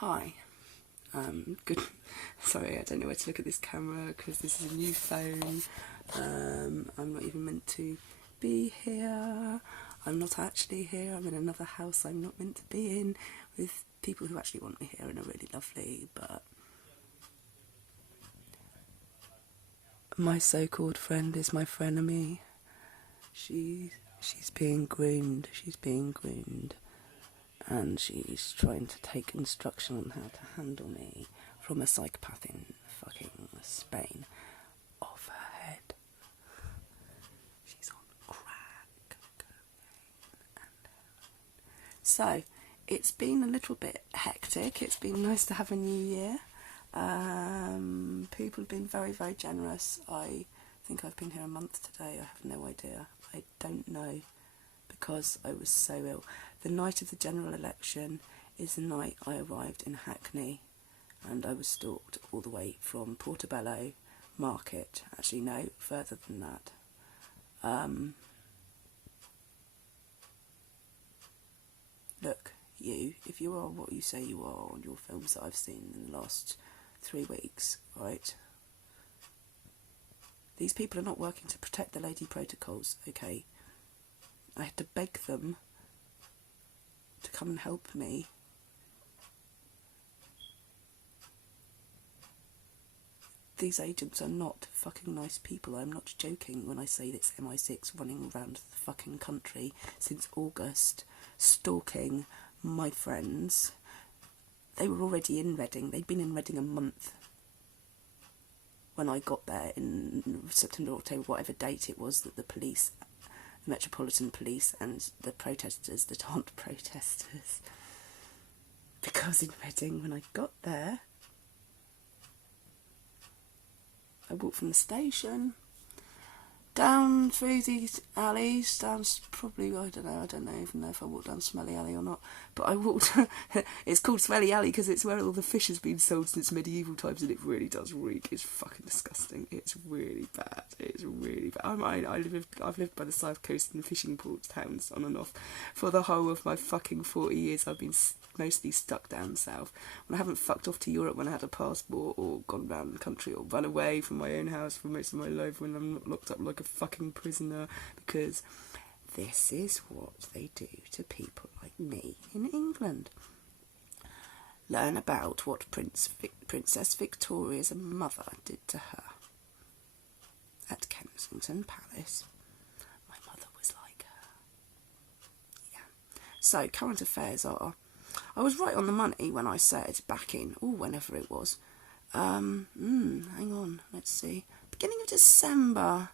Hi. Good. Sorry, I don't know where to look at this camera because this is a new phone. I'm not even meant to be here. I'm not actually here. I'm in another house I'm not meant to be in with people who actually want me here and are really lovely, but my so-called friend is my frenemy. She's being groomed. She's being groomed. And she's trying to take instruction on how to handle me from a psychopath in fucking Spain off her head. She's on crack, cocaine, and so it's been a little bit hectic. It's been nice to have a new year. People have been very, very generous. I think I've been here a month today. I have no idea. I don't know because I was so ill. The night of the general election is the night I arrived in Hackney, and I was stalked all the way from Portobello Market. Actually, no, further than that. Look, you, if you are what you say you are on your films that I've seen in the last 3 weeks, right? These people are not working to protect the lady protocols, okay? I had to beg them to come and help me. These agents are not fucking nice people. I'm not joking when I say it's MI6 running around the fucking country since August, stalking my friends. They were already in Reading. They'd been in Reading a month when I got there in September, October, whatever date it was that the police, the Metropolitan Police and the protesters that aren't protesters. Because in Reading, when I got there, I walked from the station down through these alleys, down probably, I don't even know if I walked down Smelly Alley or not, but I walked, it's called Smelly Alley because it's where all the fish has been sold since medieval times, and it really does reek. It's fucking disgusting. It's really bad. It's really bad. I've lived by the South Coast in fishing ports, towns, on and off, for the whole of my fucking 40 years. I've been mostly stuck down south. When I haven't fucked off to Europe when I had a passport, or gone round the country, or run away from my own house for most of my life when I'm not locked up like a fucking prisoner, because this is what they do to people like me in England. Learn about what Princess Victoria's mother did to her at Kensington Palace. My mother was like her. Yeah. So, current affairs are, I was right on the money when I said back in, whenever it was, hang on, let's see, beginning of December,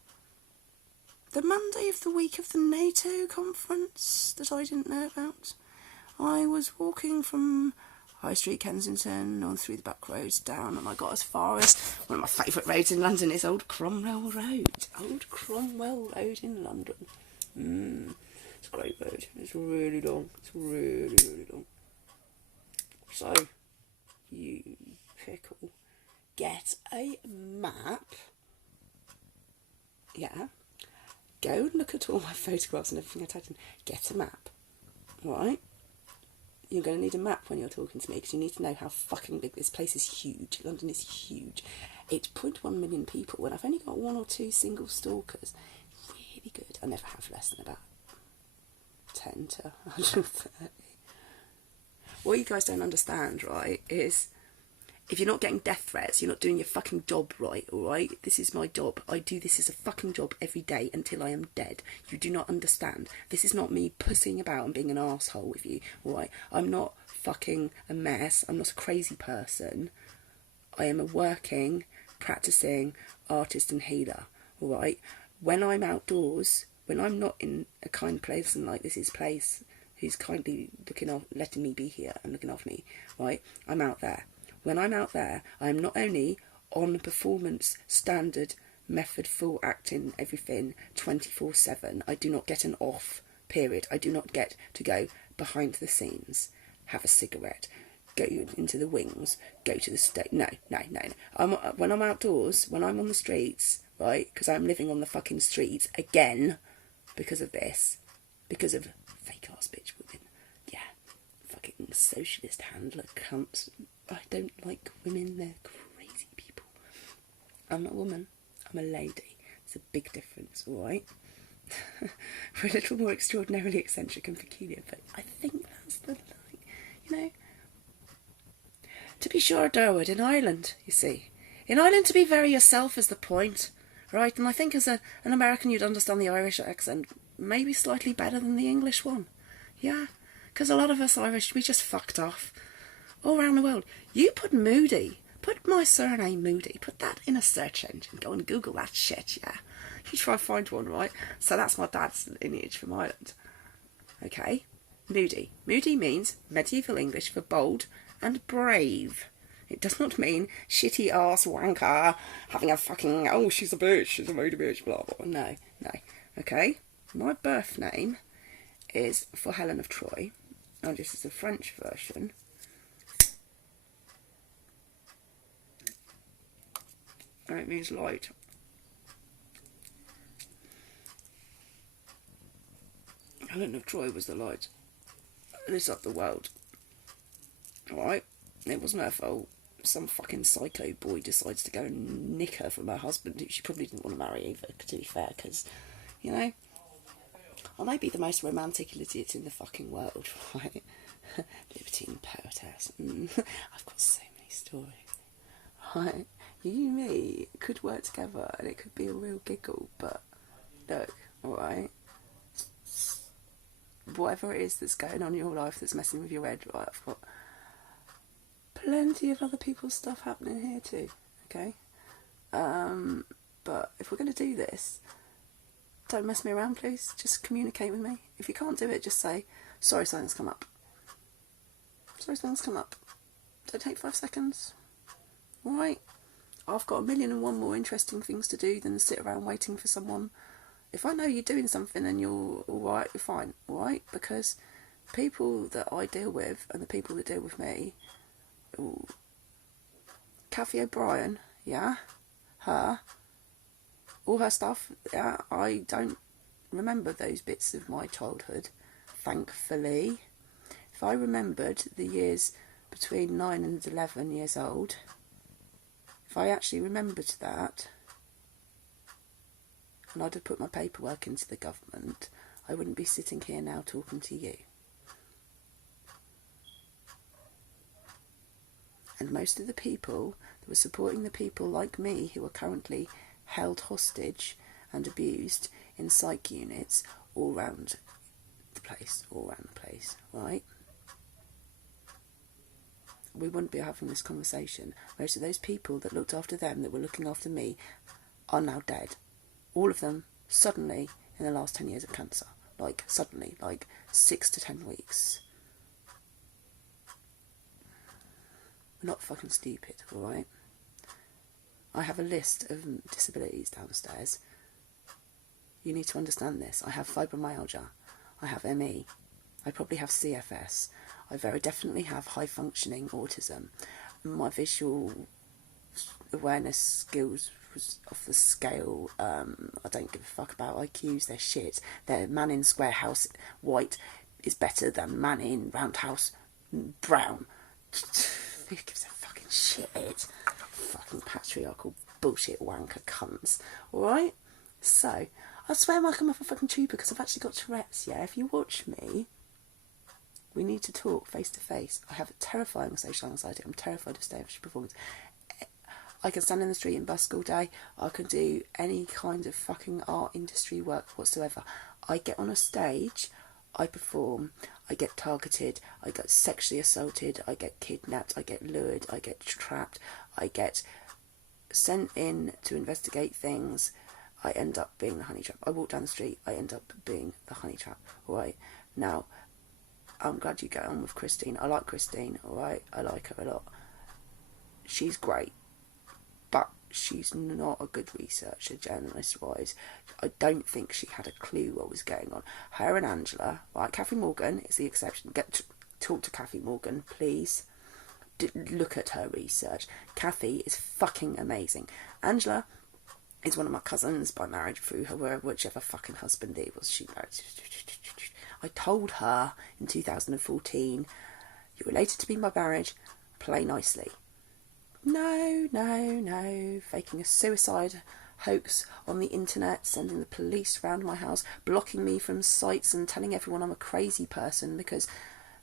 the Monday of the week of the NATO conference that I didn't know about, I was walking from High Street, Kensington, on through the back roads down, and I got as far as one of my favourite roads in London is Old Cromwell Road. Old Cromwell Road in London. It's a great road. It's really long. It's really, really long. So, you pickle, get a map. Yeah. Go and look at all my photographs and everything I typed in. Get a map. Right? You're going to need a map when you're talking to me because you need to know how fucking big this place is. Huge. London is huge. It's 0.1 million people and I've only got 1 or 2 single stalkers. Really good. I never have less than about 10 to 130. What you guys don't understand, right, is if you're not getting death threats, you're not doing your fucking job right, alright? This is my job. I do this as a fucking job every day until I am dead. You do not understand. This is not me pussing about and being an arsehole with you, alright? I'm not fucking a mess. I'm not a crazy person. I am a working, practising artist and healer, alright? When I'm outdoors, when I'm not in a kind place and like this is place, who's kindly letting me be here and looking after me, right? I'm out there. When I'm out there, I'm not only on performance, standard, method, full acting, everything, 24/7. I do not get an off period. I do not get to go behind the scenes, have a cigarette, go into the wings, go to the stage. No. When I'm outdoors, when I'm on the streets, right, because I'm living on the fucking streets again because of this, because of fake ass bitch women. Yeah, fucking socialist handler cunts. I don't like women, they're crazy people. I'm not a woman, I'm a lady. It's a big difference, alright? We're a little more extraordinarily eccentric and peculiar, but I think that's the line, you know. To be sure, Durwood, in Ireland, you see. In Ireland, to be very yourself is the point, right? And I think as an American you'd understand the Irish accent maybe slightly better than the English one. Yeah, because a lot of us Irish, we just fucked off all around the world. You put Moody, put my surname Moody, put that in a search engine, go and Google that shit, yeah. You try to find one, right? So that's my dad's lineage from Ireland. Okay, Moody. Moody means medieval English for bold and brave. It does not mean shitty ass wanker having a fucking, oh, she's a bitch, she's a moody bitch, blah, blah. No, no. Okay, my birth name is for Helen of Troy. Oh, this is the French version. And it means light. Helen of Troy was the light. Lit up the world. Alright? It wasn't her fault. Some fucking psycho boy decides to go and nick her from her husband, who she probably didn't want to marry either, to be fair, because, you know, I may be the most romantic idiot in the fucking world, right? Libertine poetess. I've got so many stories, right? You and me could work together and it could be a real giggle, but look, alright? Whatever it is that's going on in your life that's messing with your head, right? I've got plenty of other people's stuff happening here too, okay? But if we're going to do this, don't mess me around, please. Just communicate with me. If you can't do it, just say, sorry, something's come up. Sorry, something's come up. Don't take 5 seconds. Alright? I've got 1,000,001 more interesting things to do than sit around waiting for someone. If I know you're doing something and you're alright, you're fine, alright? Because people that I deal with and the people that deal with me, ooh, Kathy O'Brien, yeah, her, all her stuff, yeah, I don't remember those bits of my childhood, thankfully. If I remembered the years between 9 and 11 years old, if I actually remembered that, and I'd have put my paperwork into the government, I wouldn't be sitting here now talking to you. And most of the people that were supporting the people like me who are currently held hostage and abused in psych units all around the place, right? We wouldn't be having this conversation. Most of those people that looked after them, that were looking after me, are now dead. All of them, suddenly, in the last 10 years of cancer. Like, suddenly, like 6 to 10 weeks. We're not fucking stupid, alright? I have a list of disabilities downstairs. You need to understand this. I have fibromyalgia. I have ME. I probably have CFS. I very definitely have high-functioning autism. My visual awareness skills was off the scale. I don't give a fuck about IQs. They're shit. Their man in square house white is better than man in roundhouse brown. Who gives a fucking shit? Fucking patriarchal bullshit wanker cunts. Alright? So, I swear I'm like a motherfucking trooper because I've actually got Tourette's, yeah? If you watch me, we need to talk face to face. I have terrifying social anxiety. I'm terrified of stage performance. I can stand in the street and busk all day. I can do any kind of fucking art industry work whatsoever. I get on a stage, I perform, I get targeted, I get sexually assaulted, I get kidnapped, I get lured, I get trapped, I get sent in to investigate things. I end up being the honey trap. I walk down the street, I end up being the honey trap. Alright, now, I'm glad you get on with Christine. I like Christine, alright? I like her a lot. She's great, but she's not a good researcher, journalist-wise. I don't think she had a clue what was going on. Her and Angela, right? Kathy Morgan is the exception. Talk to Kathy Morgan, please. Look at her research. Kathy is fucking amazing. Angela is one of my cousins by marriage through her, whichever fucking husband it was she married. I told her in 2014 You're related to me by marriage. Play nicely. No, no, no. Faking a suicide hoax on the internet, sending the police round my house, blocking me from sites and telling everyone I'm a crazy person because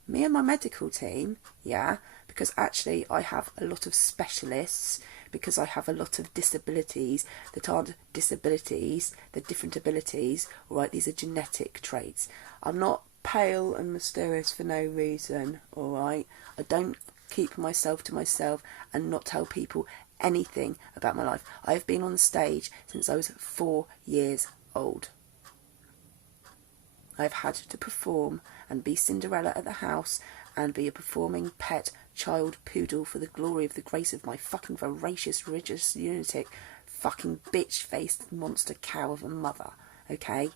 me and my medical team, yeah, because actually I have a lot of specialists, because I have a lot of disabilities that aren't disabilities, they're different abilities, all right, these are genetic traits. I'm not pale and mysterious for no reason, all right? I don't keep myself to myself and not tell people anything about my life. I have been on the stage since I was 4 years old. I've had to perform and be Cinderella at the house and be a performing pet child poodle for the glory of the grace of my fucking voracious, religious, lunatic, fucking bitch-faced monster cow of a mother, okay?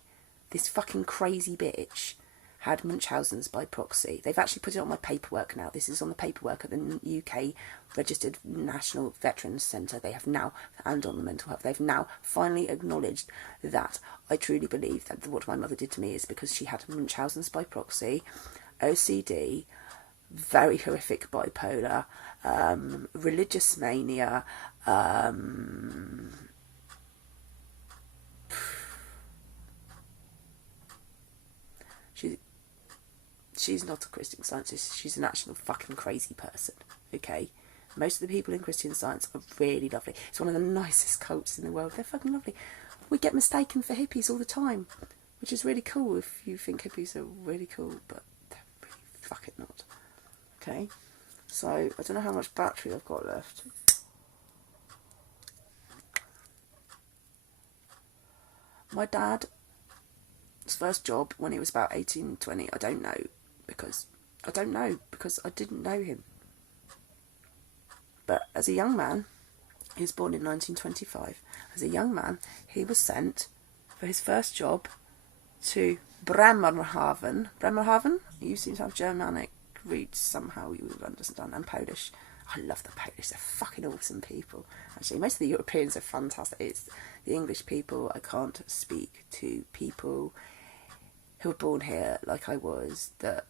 This fucking crazy bitch had Munchausen's by proxy. They've actually put it on my paperwork now. This is on the paperwork at the UK Registered National Veterans Centre. They have now, and on the mental health, they've now finally acknowledged that I truly believe that what my mother did to me is because she had Munchausen's by proxy, OCD, very horrific bipolar, religious mania, she's not a Christian Scientist, she's an actual fucking crazy person, okay? Most of the people in Christian Science are really lovely. It's one of the nicest cults in the world. They're fucking lovely. We get mistaken for hippies all the time, which is really cool if you think hippies are really cool, but they're really fucking not. Okay? So, I don't know how much battery I've got left. My dad's first job when he was about 18, 20, I don't know because I didn't know him. But as a young man, he was born in 1925. As a young man, he was sent for his first job to Bremerhaven. Bremerhaven? You seem to have Germanic roots somehow, you would understand, and Polish. I love the Polish, they're fucking awesome people. Actually, most of the Europeans are fantastic. It's the English people. I can't speak to people who were born here like I was, that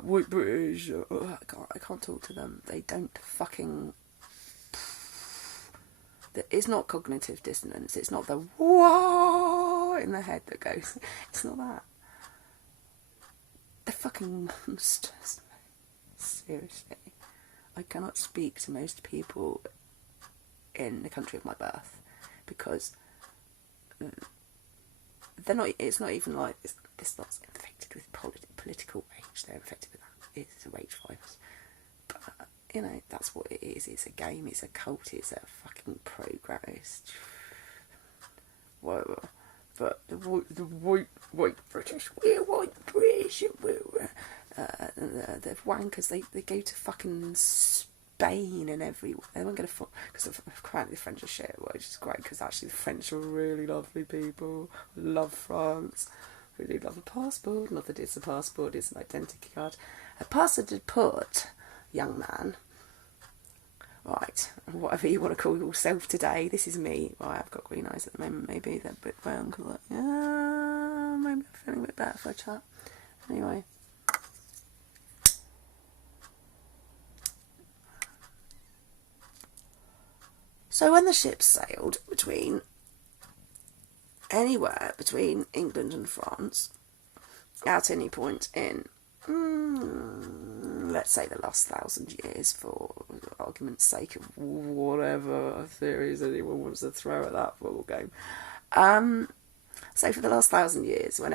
white British, I can't talk to them. They don't fucking... It's not cognitive dissonance. It's not the whoa in the head that goes. It's not that. They're fucking monsters. Seriously. I cannot speak to most people in the country of my birth because they're not. It's not even like this lot's infected with political rage. They're infected with that. It's a rage virus. But you know, that's what it is. It's a game. It's a cult. It's a fucking program. It's whatever. But the white British, we're white British, we're the wankers. They go to fucking Spain and everywhere. They won't go to because apparently the French are shit, which is great because actually the French are really lovely people. Love France. Really love a passport. Not that it's a passport, it's an identity card. A passport, young man. Right, whatever you want to call yourself today, this is me. Right, I've got green eyes at the moment, maybe they're a bit brown, cause maybe I'm feeling a bit better for a chat. Anyway. So when the ship sailed anywhere between England and France, at any point in let's say the last 1,000 years, for argument's sake of whatever theories anyone wants to throw at that football game. So for the last 1,000 years, when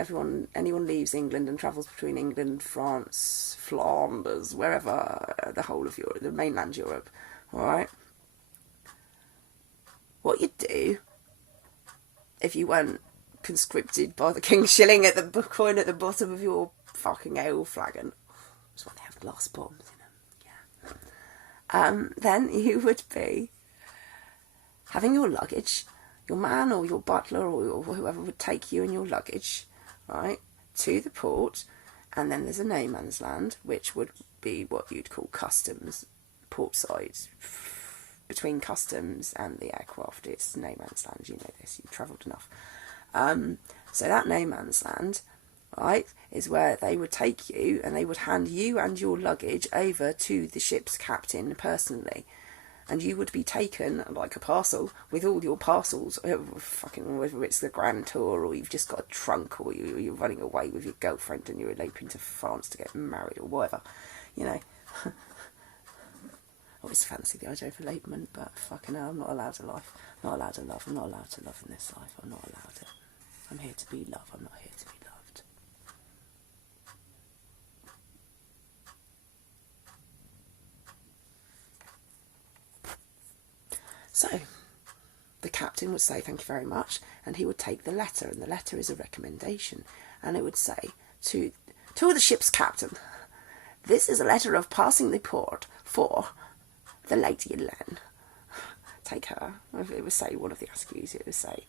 anyone leaves England and travels between England, France, Flanders, wherever, the whole of Europe, the mainland Europe, all right, what you'd do, if you weren't conscripted by the King's shilling at the coin at the bottom of your fucking ale flagon, that's why they have glass bombs in them, yeah. Then you would be having your luggage, your man or your butler or whoever would take you and your luggage, right, to the port, and then there's a no man's land, which would be what you'd call customs, port side. Between customs and the aircraft, it's no man's land. You know this, you've travelled enough. So that no man's land, right, is where they would take you and they would hand you and your luggage over to the ship's captain personally. And you would be taken like a parcel with all your parcels, fucking whether it's the Grand Tour or you've just got a trunk or you're running away with your girlfriend and you're eloping to France to get married or whatever, you know. I always fancy the idea of elopement, but fucking hell, I'm not allowed to life. I'm not allowed to love. I'm not allowed to love in this life. I'm not allowed it. I'm here to be loved. I'm not here to be loved. So, the captain would say, thank you very much, and he would take the letter, and the letter is a recommendation, and it would say, to the ship's captain, this is a letter of passing the port for the Lady Len. Take her. It would say, one of the Askews, it would say,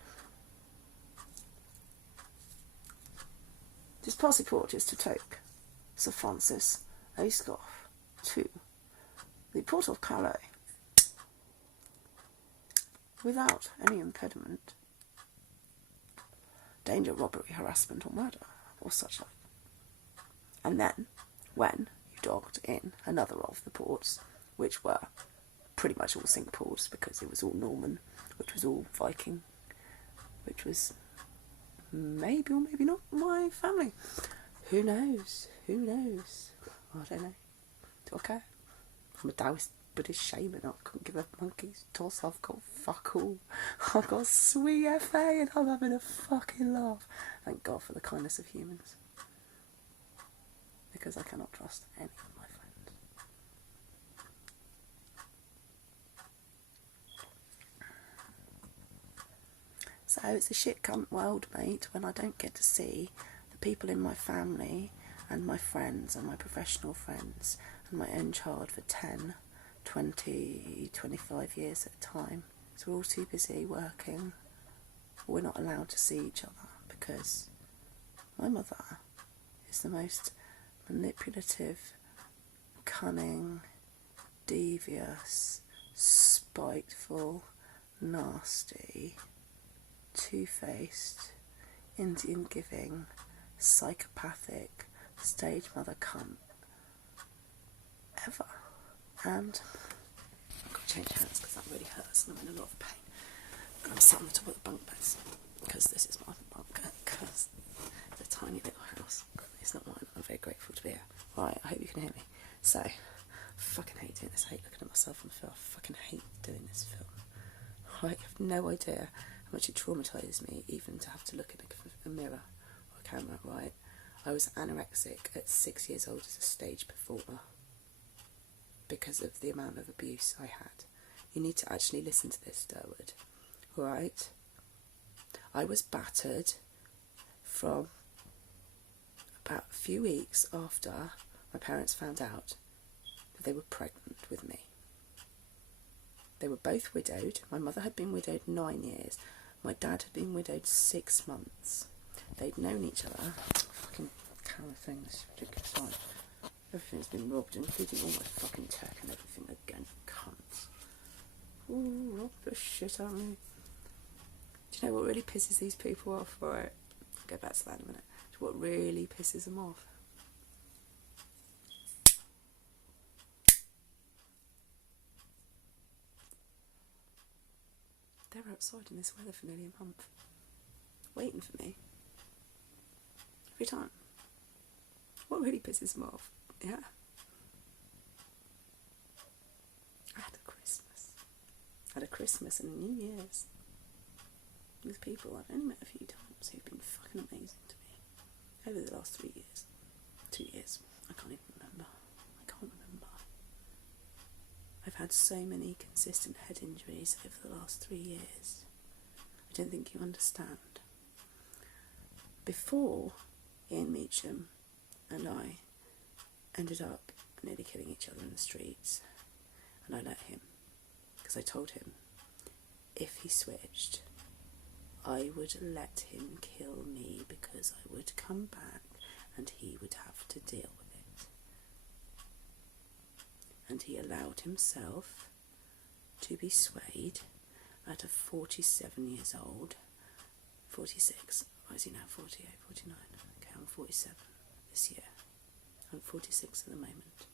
this passport is to take Sir Francis Askew to the port of Calais, without any impediment, danger, robbery, harassment, or murder, or such like. And then, when you docked in another of the ports, which were pretty much all Cinque Ports, because it was all Norman, which was all Viking, which was maybe or maybe not my family. Who knows? Who knows? I don't know. Do I care? I'm a Taoist Buddhist shaman. I couldn't give a monkey's toss. I've got fuck all. I've got sweet FA and I'm having a fucking laugh. Thank God for the kindness of humans. Because I cannot trust any of my friends. So it's a shit cunt world, mate, when I don't get to see the people in my family and my friends and my professional friends and my own child for 10, 20, 25 years at a time. So we're all too busy working. We're not allowed to see each other because my mother is the most manipulative, cunning, devious, spiteful, nasty, two-faced, Indian-giving, psychopathic, stage mother cunt ever. And I've got to change hands because that really hurts and I'm in a lot of pain. And I'm sat on the top of the bunk beds because this is my bunk, because it's a tiny little house. It's not mine. I'm very grateful to be here. Right, I hope you can hear me. So, I fucking hate doing this. I hate looking at myself on the film. I fucking hate doing this film. Right, you have no idea how much it traumatises me even to have to look in a mirror or a camera, right? I was anorexic at 6 years old as a stage performer because of the amount of abuse I had. You need to actually listen to this, Durwood. Right? I was battered from about a few weeks after my parents found out that they were pregnant with me. They were both widowed. My mother had been widowed 9 years. My dad had been widowed 6 months. They'd known each other. Fucking camera thing, this ridiculous one. Everything's been robbed, including all my fucking tech and everything again. Cunts. Ooh, rob the shit out of me. Do you know what really pisses these people off? Right, I'll go back to that in a minute. What really pisses them off? They're outside in this weather for nearly a month, waiting for me. Every time. What really pisses them off? Yeah. I had a Christmas. I had a Christmas and a New Year's with people I've only met a few times who've been fucking amazing to me over the last 3 years. 2 years. I can't even remember. I can't remember. I've had so many consistent head injuries over the last 3 years. I don't think you understand. Before Ian Meacham and I ended up nearly killing each other in the streets, and I let him, because I told him if he switched, I would let him kill me because I would come back and he would have to deal with it. And he allowed himself to be swayed at a 47 years old, 46, why is he now 48, 49? Okay, I'm 47 this year. I'm 46 at the moment.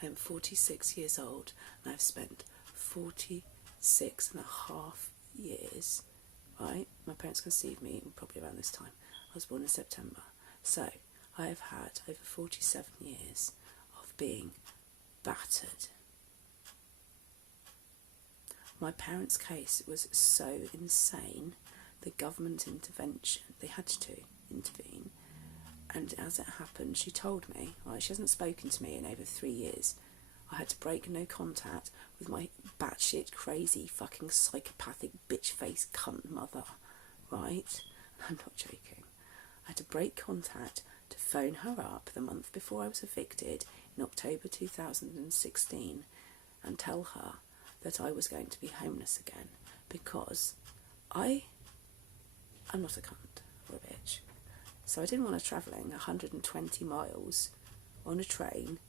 I am 46 years old, and I've spent 46 and a half years, right? My parents conceived me probably around this time. I was born in September. So I have had over 47 years of being battered. My parents' case was so insane, the government intervention, they had to intervene. And as it happened, she told me, right, she hasn't spoken to me in over 3 years. I had to break no contact with my batshit crazy fucking psychopathic bitch face cunt mother, right? I'm not joking. I had to break contact to phone her up the month before I was evicted in October 2016 and tell her that I was going to be homeless again because I'm not a cunt or a bitch. So I didn't want her travelling 120 miles on a train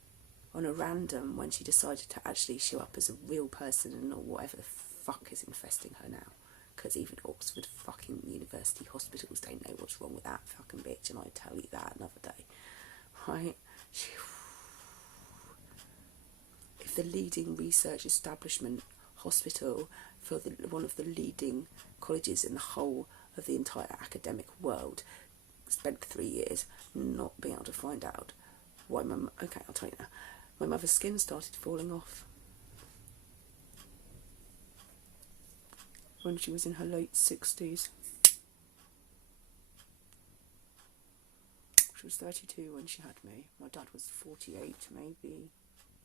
on a random when she decided to actually show up as a real person and not whatever the fuck is infesting her now. Because even Oxford fucking university hospitals don't know what's wrong with that fucking bitch, and I'd tell you that another day. Right? If the leading research establishment hospital for one of the leading colleges in the whole of the entire academic world spent 3 years not being able to find out why okay, I'll tell you now. My mother's skin started falling off when she was in her late 60s. She was 32 when she had me. My dad was 48 maybe.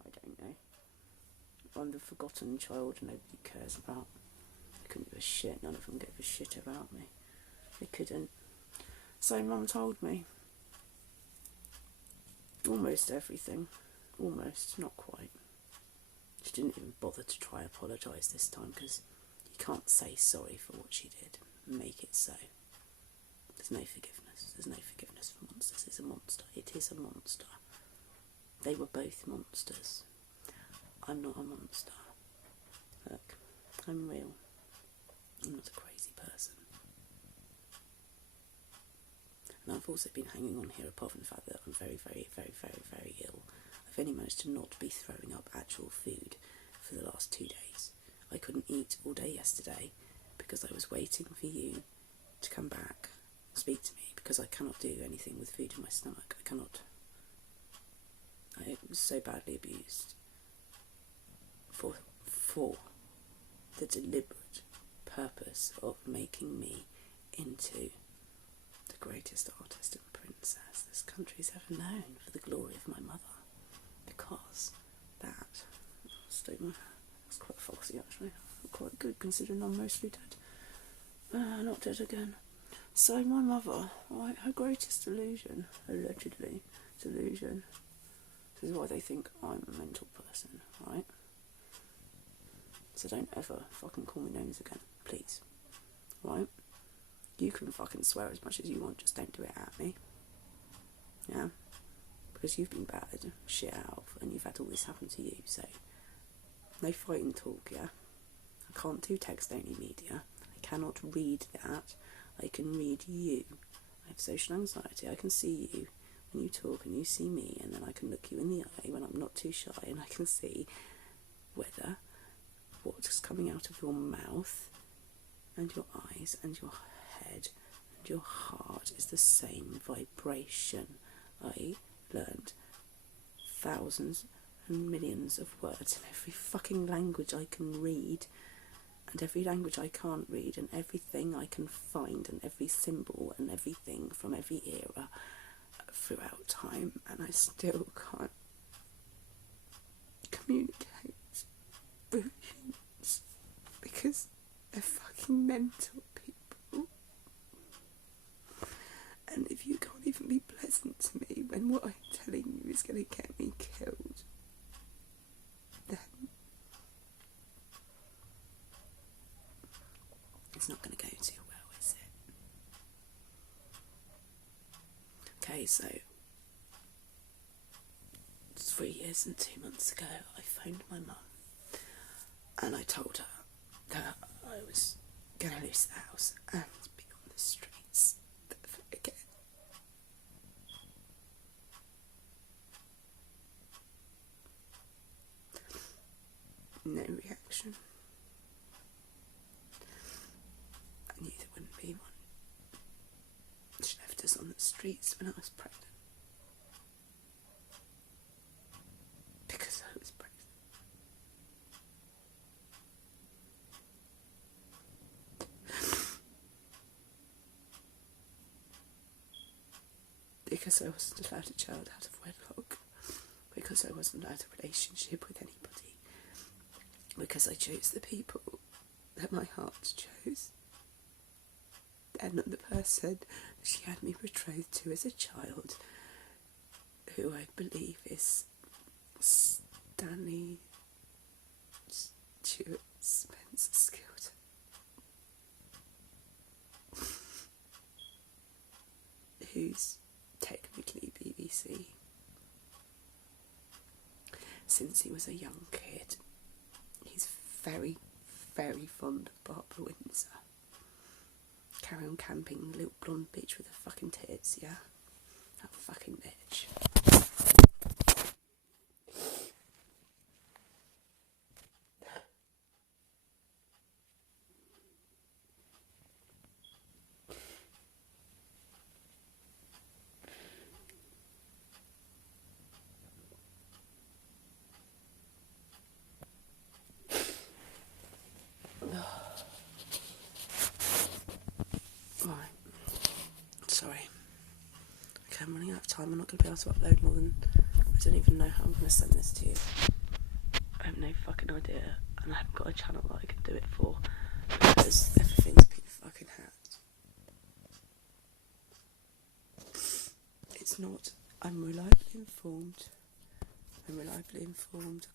I don't know. I'm the forgotten child nobody cares about. They couldn't give a shit. None of them gave a shit about me. They couldn't. So Mum told me almost everything. Almost, not quite. She didn't even bother to try apologise this time because you can't say sorry for what she did and make it so. There's no forgiveness. There's no forgiveness for monsters. It's a monster. It is a monster. They were both monsters. I'm not a monster. Look, I'm real. I'm not a crazy person. And I've also been hanging on here apart from the fact that I'm very, very, very, very, very ill. I've only managed to not be throwing up actual food for the last 2 days. I couldn't eat all day yesterday because I was waiting for you to come back and speak to me because I cannot do anything with food in my stomach. I cannot. I was so badly abused for the deliberate purpose of making me into the greatest artist and princess this country's ever known for the glory of my mother. Because that statement is quite falsy actually. Quite good considering I'm mostly dead. Not dead again. So my mother, right, her greatest delusion, allegedly delusion, this is why they think I'm a mental person, right? So don't ever fucking call me names again, please. Right? You can fucking swear as much as you want, just don't do it at me. Yeah? Because you've been battered shit out and you've had all this happen to you, so no fighting talk, yeah? I can't do text-only media. I cannot read that. I can read you. I have social anxiety. I can see you when you talk and you see me, and then I can look you in the eye when I'm not too shy, and I can see whether what's coming out of your mouth and your eyes and your head and your heart is the same vibration. I learned thousands and millions of words in every fucking language I can read and every language I can't read and everything I can find and every symbol and everything from every era throughout time, and I still can't communicate with humans because they're fucking mental people. And if you can't even be pleasant to me when what I'm telling you is going to get me killed, then it's not going to go too well, is it? Okay, so 3 years and 2 months ago, I phoned my mum and I told her that I was going to lose the house and be on the streets again. No reaction. I knew there wouldn't be one. She left us on the streets when I was pregnant. Because I was pregnant. Because I wasn't allowed a child out of wedlock. Because I wasn't allowed a relationship with anybody. Because I chose the people that my heart chose. And not the person she had me betrothed to as a child, who I believe is Stanley Stuart Spencer Skilton. Who's technically BBC. Since he was a young kid, he's very, very fond of Barbara Windsor. Carry on camping, little blonde bitch with her fucking tits, yeah? That fucking bitch. Right. Sorry. Okay, I'm running out of time. I'm not going to be able to upload more than... I don't even know how I'm going to send this to you. I have no fucking idea. And I haven't got a channel that I can do it for. Because everything's been fucking hacked. It's not... I'm reliably informed. I can't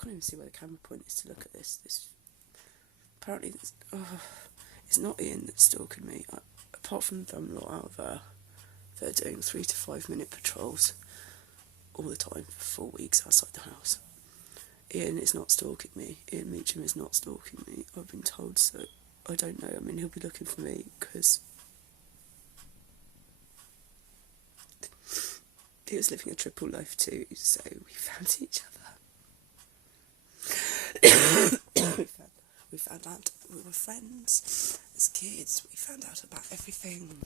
even see where the camera point is to look at this. Apparently, it's not Ian that's stalking me. Apart from them lot out there, they're doing 3 to 5 minute patrols all the time for 4 weeks outside the house. Ian is not stalking me. Ian Meacham is not stalking me. I've been told so. I don't know. I mean, he'll be looking for me because he was living a triple life too, so we found each other. We found out we were friends as kids. We found out about everything.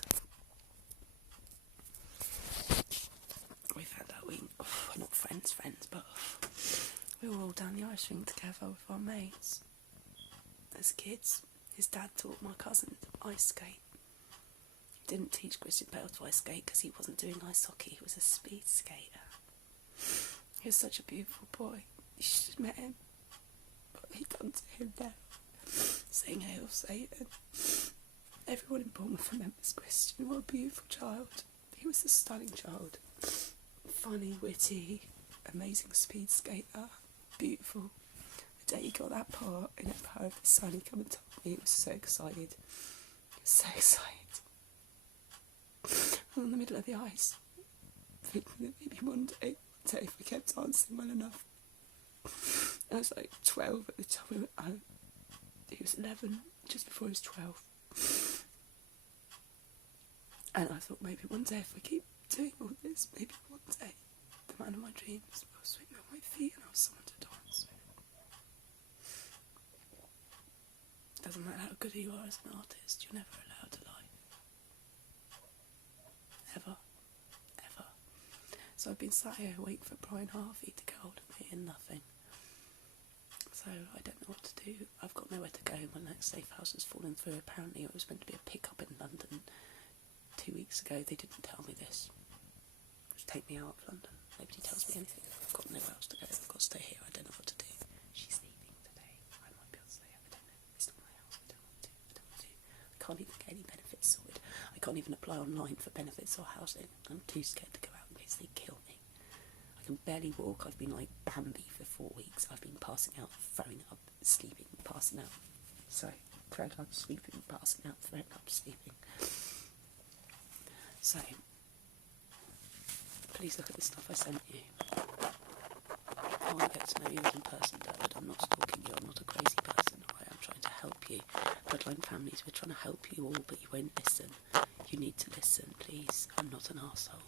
We found out we're not friends, but we were all down the ice rink together with our mates. As kids, his dad taught my cousin to ice skate. He didn't teach Christian Bale to ice skate because he wasn't doing ice hockey, he was a speed skater. He was such a beautiful boy. You should have met him. What he done to him now. Saying hail Satan. Everyone in Bournemouth remembers Christian. What a beautiful child. He was a stunning child. Funny, witty, amazing speed skater. Beautiful. The day he got that part in Empire of the Sun, he come and told me he was so excited. He was so excited. I'm in the middle of the ice, thinking that maybe one day if I kept dancing well enough. I was like 12 at the time we went out. He was 11, just before he was 12. And I thought maybe one day if I keep doing all this, maybe one day the man of my dreams will sweep me on my feet and I'll have someone to dance with. Doesn't matter how good you are as an artist, you're never allowed to lie. Ever. Ever. So I've been sat here waiting for Brian Harvey to get hold of me and nothing. So I don't know what to do. I've got nowhere to go. My next safe house has fallen through. Apparently it was meant to be a pick-up in London 2 weeks ago. They didn't tell me this. Just take me out of London. Nobody tells me anything. I've got nowhere else to go. I've got to stay here. I don't know what to do. She's leaving today. I might be able to stay. I don't know. It's not my house. I don't know what to do. I can't even get any benefits sorted. I can't even apply online for benefits or housing. I'm too scared to go out in case they kill me. I can barely walk. I've been like Bambi for 4 weeks. I've been passing out, throwing up, sleeping, passing out. Sorry, throwing up, sleeping, passing out, throwing up, sleeping. So, please look at the stuff I sent you. I want to get to know you in person, Durwood. I'm not stalking you. I'm not a crazy person. Alright, I'm trying to help you. Bloodline families, we're trying to help you all, but you won't listen. You need to listen, please. I'm not an arsehole.